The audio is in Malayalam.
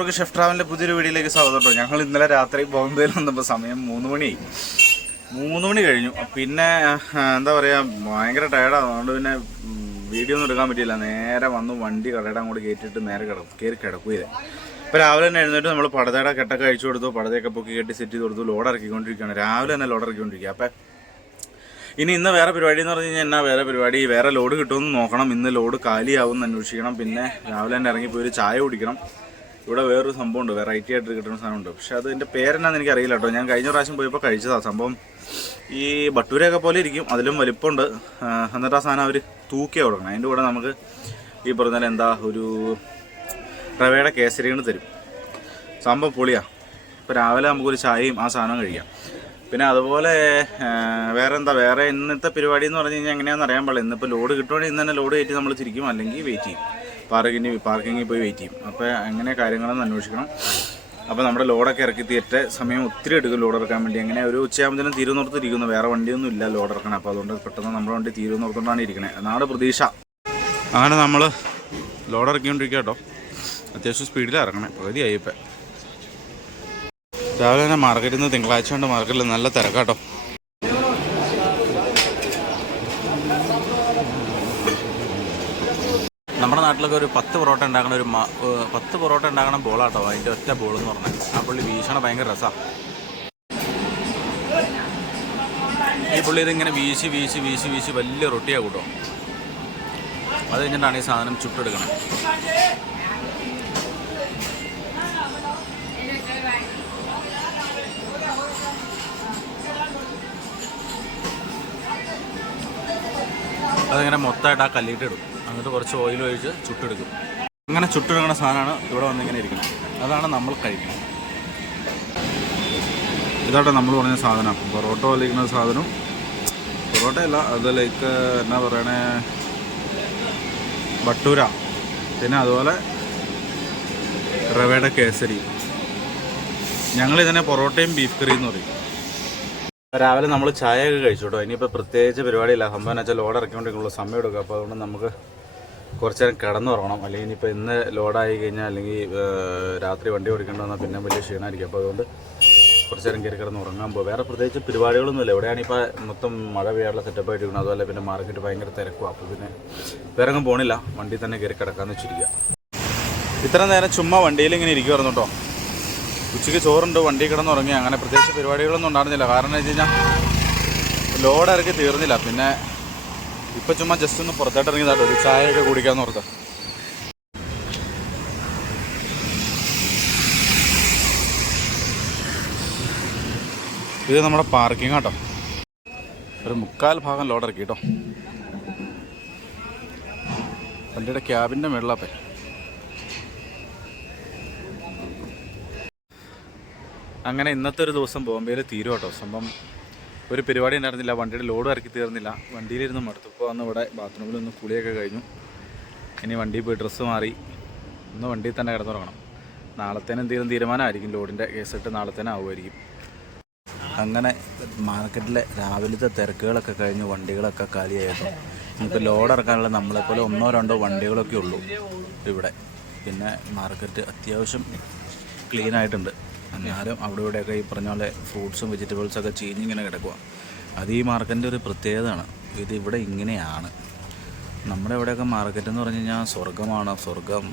എല്ലാവർക്കും ഷെഫ് ട്രാവലിന്റെ പുതിയൊരു വീഡിയോയിലേക്ക് സ്വാഗതം ഞങ്ങൾ ഇന്നലെ രാത്രി ബോംബെയിൽ വന്നപ്പോൾ സമയം മൂന്ന് മണിയായി മൂന്ന് മണി കഴിഞ്ഞു. പിന്നെ എന്താ പറയുക ഭയങ്കര ടയർഡാണ് അതുകൊണ്ട് പിന്നെ വീഡിയോ ഒന്നും എടുക്കാൻ പറ്റിയില്ല. നേരെ വന്ന് വണ്ടി കടയുടെ അങ്ങോട്ട് കയറ്റിയിട്ട് നേരെ കിടക്കും കയറി കിടക്കും ഇത് ഇപ്പോൾ രാവിലെ തന്നെ എഴുന്നേറ്റ് നമ്മൾ പടതയുടെ കെട്ടൊക്കെ അഴിച്ചു കൊടുത്തു. പടതയൊക്കെ പൊക്കി കെട്ടി സെറ്റ് ചെയ്ത് കൊടുത്തു. ലോഡ് ഇറക്കിക്കൊണ്ടിരിക്കുകയാണ്. രാവിലെ തന്നെ ലോഡ് ഇറക്കിക്കൊണ്ടിരിക്കുക അപ്പം ഇനി ഇന്ന് വേറെ പരിപാടി എന്ന് പറഞ്ഞു കഴിഞ്ഞാൽ എന്നാ വേറെ പരിപാടി? വേറെ ലോഡ് കിട്ടുമെന്ന് നോക്കണം. ഇന്ന് ലോഡ് കാലിയാവും എന്ന് അന്വേഷിക്കണം. പിന്നെ രാവിലെ തന്നെ ഇറങ്ങിപ്പോയി ഒരു ചായ കുടിക്കണം. ഇവിടെ വേറൊരു സംഭവം ഉണ്ട് വെറൈറ്റി ആയിട്ട് കിട്ടുന്ന സാധനം ഉണ്ട് പക്ഷെ അത് എന്റെ പേരെന്നാന്ന് എനിക്ക് അറിയില്ല കേട്ടോ. ഞാൻ കഴിഞ്ഞ പ്രാവശ്യം പോയപ്പോൾ കഴിച്ചതാണ് സംഭവം ഈ ബട്ടൂരയൊക്കെ പോലെ ഇരിക്കും. അതിലും വലിപ്പമുണ്ട്. എന്നിട്ട് ആ സാധനം അവർ തൂക്കിയാണ് കൊടുക്കണം. അതിന്റെ കൂടെ നമുക്ക് ഈ പറഞ്ഞാൽ എന്താ ഒരു റവയുടെ കേസരികൾ തരും. സംഭവം പൊളിയാ. ഇപ്പോൾ രാവിലെ നമുക്കൊരു ചായയും ആ സാധനം കഴിക്കാം. പിന്നെ അതുപോലെ വേറെ എന്താ വേറെ ഇന്നത്തെ പരിപാടി എന്ന് പറഞ്ഞു കഴിഞ്ഞാൽ എങ്ങനെയാണെന്ന് അറിയാൻ പാടില്ല. ഇന്നിപ്പോൾ ലോഡ് കിട്ടുവാണെങ്കിൽ ഇന്ന് തന്നെ ലോഡ് കയറ്റി നമ്മൾ തിരിക്കും. അല്ലെങ്കിൽ വെയിറ്റ് ചെയ്യും. പാർക്കിന് പാർക്കിങ്ങിൽ പോയി വെയിറ്റ് ചെയ്യും. അപ്പോൾ എങ്ങനെ കാര്യങ്ങളെന്ന് അന്വേഷിക്കണം. അപ്പോൾ നമ്മുടെ ലോഡൊക്കെ ഇറക്കി തീർത്തെ സമയം ഒത്തിരി എടുക്കും ലോഡ് ഇറക്കാൻ വേണ്ടി. അങ്ങനെ ഒരു ഉച്ചയാകുമ്പോഴത്തേനും തീരുന്നോർത്തിരിക്കുന്നു വേറെ വണ്ടിയൊന്നും ഇല്ല ലോഡ് ഇറക്കണം അപ്പോൾ അതുകൊണ്ട് പെട്ടെന്ന് നമ്മുടെ വണ്ടി തീരുന്നോർത്തുകൊണ്ടാണ് ഇരിക്കണേ. നാട് പ്രതീക്ഷ. അങ്ങനെ നമ്മൾ ലോഡ് ഇറക്കിക്കൊണ്ടിരിക്കുക കേട്ടോ. അത്യാവശ്യം സ്പീഡിലാണ് ഇറങ്ങണേ. പകുതിയായി ഇപ്പം. രാവിലെ തന്നെ മാർക്കറ്റിൽ നിന്ന് തിങ്കളാഴ്ച കൊണ്ട് മാർക്കറ്റിൽ നല്ല തിരക്കാട്ടോ നമ്മുടെ നാട്ടിലൊക്കെ ഒരു പത്ത് പൊറോട്ട ഉണ്ടാക്കണ ഒരു പത്ത് പൊറോട്ട ഉണ്ടാക്കണ ബോളാട്ടോ. അതിന്റെ ഒറ്റ ബോൾ എന്ന് പറഞ്ഞാൽ. ആ പുള്ളി വീശണ ഭയങ്കര രസമാണ് ഈ പുള്ളി ഇതിങ്ങനെ വീശി വീശി വീശി വീശി വലിയ റൊട്ടിയാ കൂട്ടോ. അത് കഴിഞ്ഞിട്ടാണ് ഈ സാധനം ചുട്ടെടുക്കണേ. അതിങ്ങനെ മൊത്തമായിട്ട് ആ കല്ലിട്ട് ഇടും. എന്നിട്ട് കുറച്ച് ഓയിൽ ഒഴിച്ച് ചുട്ടെടുക്കും. അങ്ങനെ ചുട്ടെടുക്കുന്ന സാധനമാണ് ഇവിടെ വന്നിങ്ങനെ ഇരിക്കുന്നത്. അതാണ് നമ്മൾ കഴിക്കുന്നത്. ഇതാട്ടെ നമ്മൾ പറഞ്ഞ സാധനം. പൊറോട്ട വലിക്കുന്ന സാധനം. പൊറോട്ട അല്ല അത് ലൈക്ക് എന്നാ പറയണേ? ബട്ടൂര. പിന്നെ അതുപോലെ റവയുടെ കേസരി. ഞങ്ങൾ ഇതിനെ പൊറോട്ടയും ബീഫ് കറിയും എന്ന് പറയും. രാവിലെ നമ്മൾ ചായ ഒക്കെ കഴിച്ചു കേട്ടോ. ഇനിയിപ്പോൾ പ്രത്യേകിച്ച് പരിപാടിയില്ല. സംഭവം വെച്ചാൽ ലോഡ് ഇറക്കിക്കൊണ്ടിരിക്കുള്ള സമയം എടുക്കുക അപ്പോൾ അതുകൊണ്ട് നമുക്ക് കുറച്ച് നേരം കിടന്നുറങ്ങണം. അല്ലെങ്കിൽ ഇനിയിപ്പോൾ ഇന്ന് ലോഡായി കഴിഞ്ഞാൽ അല്ലെങ്കിൽ രാത്രി വണ്ടി ഓടിക്കേണ്ടി വന്നാൽ പിന്നെ വലിയ ക്ഷീണമായിരിക്കും. അപ്പോൾ അതുകൊണ്ട് കുറച്ച് നേരം കയറി കിടന്ന് ഉറങ്ങാൻ പോകും വേറെ പ്രത്യേകിച്ച് പരിപാടികളൊന്നുമില്ല. ഇവിടെയാണ് ഇപ്പോൾ മൊത്തം മഴ പെയ്യാനുള്ള സെറ്റപ്പ് ആയിട്ടിരിക്കുന്നത്. അതുപോലെ പിന്നെ മാർക്കറ്റ് ഭയങ്കര തിരക്കും. അപ്പോൾ പിന്നെ വേറെ ഒന്നും പോണില്ല. വണ്ടി തന്നെ കയറി കിടക്കാമെന്ന് വെച്ചിരിക്കുക ഇത്ര നേരം ചുമ്മാ വണ്ടിയിൽ ഇങ്ങനെ ഇരിക്കുമായിരുന്നു കേട്ടോ. ഉച്ചയ്ക്ക് ചോറുണ്ട് വണ്ടി കിടന്നുറങ്ങി. അങ്ങനെ പ്രത്യേകിച്ച് പരിപാടികളൊന്നും ഉണ്ടായിരുന്നില്ല. കാരണം എന്ന് വെച്ച് കഴിഞ്ഞാൽ ലോഡ് ഇറക്കി തീർന്നില്ല. പിന്നെ ഇപ്പം ചുമ്മാ ജസ്റ്റ് ഒന്ന് പുറത്തോട്ട് ഇറങ്ങിയതാട്ടോ ഒരു ചായയൊക്കെ കുടിക്കാമെന്ന് ഓർത്ത. ഇത് നമ്മുടെ പാർക്കിംഗ് കേട്ടോ. ഒരു മുക്കാൽ ഭാഗം ലോഡ് ഇറക്കി കേട്ടോ. വണ്ടിയുടെ ക്യാബിന്റെ മുകളിലാപ്പേ അങ്ങനെ ഇന്നത്തെ ഒരു ദിവസം ബോംബെയിൽ തീരും സംഭവം ഒരു പരിപാടി ഉണ്ടായിരുന്നില്ല. വണ്ടിയുടെ ലോഡ് ഇറക്കി തീർന്നില്ല. വണ്ടിയിലിരുന്ന് മടുത്തപ്പോൾ വന്ന് ഇവിടെ ബാത്റൂമിൽ ഒന്ന് കുളിയൊക്കെ കഴിഞ്ഞു. ഇനി വണ്ടിയിൽ പോയി ഡ്രസ്സ് മാറി. ഒന്ന് വണ്ടിയിൽ തന്നെ കിടന്നുറങ്ങണം. നാളത്തേനും എന്തെങ്കിലും തീരുമാനമായിരിക്കും. ലോഡിന്റെ കേസിട്ട് നാളത്തേനും ആവുമായിരിക്കും. അങ്ങനെ മാർക്കറ്റിലെ രാവിലത്തെ തിരക്കുകളൊക്കെ കഴിഞ്ഞ് വണ്ടികളൊക്കെ കാലിയായിരുന്നു ഇനിയിപ്പോൾ ലോഡ് ഇറക്കാനുള്ള നമ്മളെപ്പോലെ ഒന്നോ രണ്ടോ വണ്ടികളൊക്കെ ഉള്ളൂ ഇവിടെ. പിന്നെ മാർക്കറ്റ് അത്യാവശ്യം ക്ലീൻ ആയിട്ടുണ്ട്. എന്നാലും അവിടെ ഇവിടെയൊക്കെ ഈ പറഞ്ഞ പോലെ ഫ്രൂട്ട്സും വെജിറ്റബിൾസൊക്കെ ചീഞ്ഞിങ്ങനെ കിടക്കുക അത് ഈ മാർക്കറ്റിന്റെ ഒരു പ്രത്യേകതയാണ്. ഇത് ഇവിടെ ഇങ്ങനെയാണ്. നമ്മുടെ ഇവിടെയൊക്കെ മാർക്കറ്റ് എന്ന് പറഞ്ഞു കഴിഞ്ഞാൽ സ്വർഗമാണ് സ്വർഗം